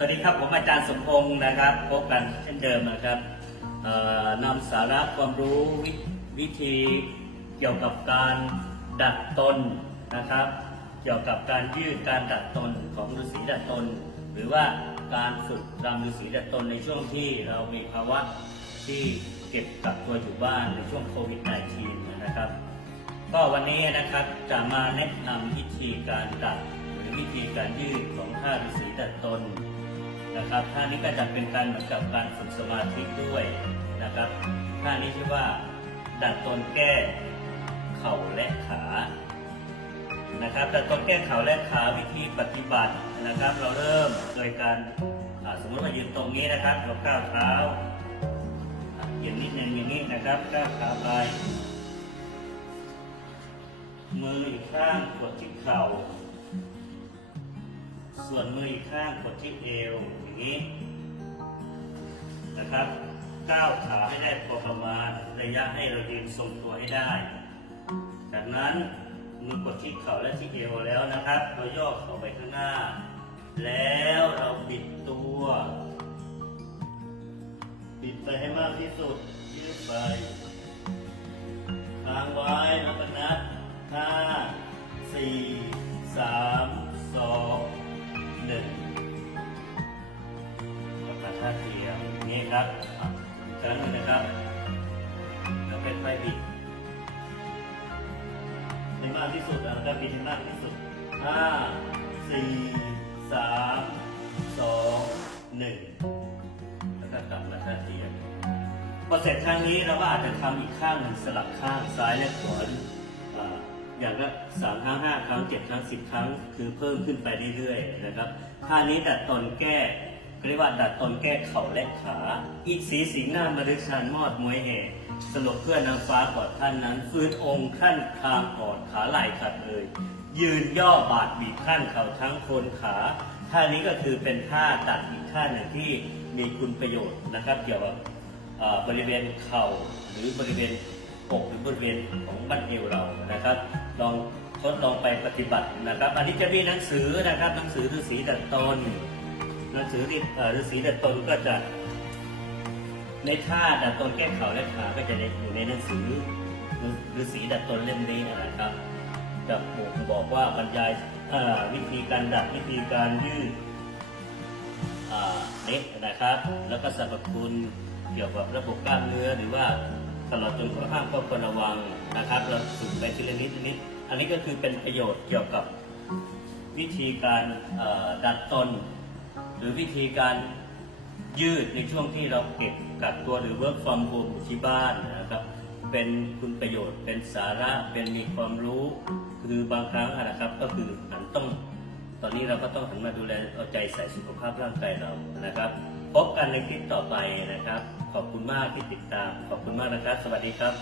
สวัสดีครับผมอาจารย์สมพงศ์นะครับพบกันเช่นเดิมนะครับนำสาระความรู้ววิธีเกี่ยวกับการดัดตนนะครับ เกี่ยวกับการยืดการดัดตนของฤาษีดัดตน หรือว่าการฝึกรำฤาษีดัดตนในช่วงที่เรามีภาวะที่เก็บกักตัวอยู่บ้านในช่วงโควิด -19 นะครับ ก็วันนี้นะครับจะมาแนะนำวิธีการดัดหรือวิธีการยืดของท่าฤาษีดัดตน นะครับท่านี้ก็จะเป็นการเหมือนกับการฝึกสมาธิด้วยนะครับท่านี้ชื่อว่า ดัดตนแก้เข่าและขานะครับดัดตนแก้เข่าและขาวิธีปฏิบัตินะครับ เราเริ่มโดยการสมมติว่ายืนตรงนี้นะครับเราก้าวเท้าเหยียดนิดนึงอย่างนี้นะครับก้าวขาไปมืออีกข้างกดที่เข่า ส่วนมืออีกข้างกดที่เอวอย่างนี้นะครับก้าวขาให้ได้พอประมาณระยะให้เรายืนทรงตัวให้ได้ จากนั้นมือกดที่เข่าและที่เอวแล้วนะครับเราย่อเข่าไปข้างหน้า แล้วเราบิดตัว บิดไปให้มากที่สุดยืดไป รับอะอีกครั้งหนึงนะครับแล้วเป็นไปบิดให้มากที่สุดแล้วก็บิดให้มากที่สุดห้าสี่สามสองหนึ่งแล้วก็กลับมาท่าเทียมพอเสร็จครั้งนี้เราก็อาจจะทำอีกข้างหนึ่งสลับข้างซ้ายและขวาอ่าอย่างละสามครั้งห้าครั้งเจ็ดครั้งสิบครั้ง คือเพิ่มขึ้นไปเรื่อยๆนะครับท่านี้ดัดตนแก้ เรียกว่าดัดตนแก้เข่าและขา อีกสีสีหน้ามฤชันมอดมวยเหตุสลบเพื่อนางฟ้ากอดท่านนั้นฟื้นองค์ขั้นคางอ่อนขาไหล่ขัดเลย ยืนย่อบาดบีบขั้นเข่าทั้งโคนขาท่านี้ก็คือเป็นท่าตัดอีกท่าหนึ่งที่มีคุณประโยชน์นะครับ เกี่ยวกับบริเวณเข่าหรือบริเวณอกหรือบริเวณของบั้นเอวเรานะครับ ลองทดลองไปปฏิบัตินะครับ อันนี้จะมีหนังสือนะครับหนังสือฤาษีดัดตน นังสือที่ฤาษีดัดตนก็จะ ในท่าดัดตนแก้เข่าและขาก็จะอยู่ในหนังสือฤาษีดัดตนเล่มนี้นะครับจะบอกบอกว่าบรรยายวิธีการดัดวิธีการยืดเล็กนะครับ แล้วก็สรรพคุณเกี่ยวกับระบบกล้ามเนื้อหรือว่าตลอดจนข้อห้ามก็ควรระวังนะครับ เราฝึกไปทีละนิดนิดอันนี้ก็คือเป็นประโยชน์เกี่ยวกับวิธีการดัดตน หรือวิธีการยืดในช่วงที่เราเก็บกักตัวหรือ work from home ที่บ้านนะครับ เป็นคุณประโยชน์เป็นสาระเป็นมีความรู้ คือบางครั้งอะนะครับก็คือมันต้อง ตอนนี้เราก็ต้องหันมาดูแลเอาใจใส่สุขภาพร่างกายเรานะครับ พบกันในคลิปต่อไปนะครับ ขอบคุณมากที่ติดตาม ขอบคุณมากนะครับ สวัสดีครับ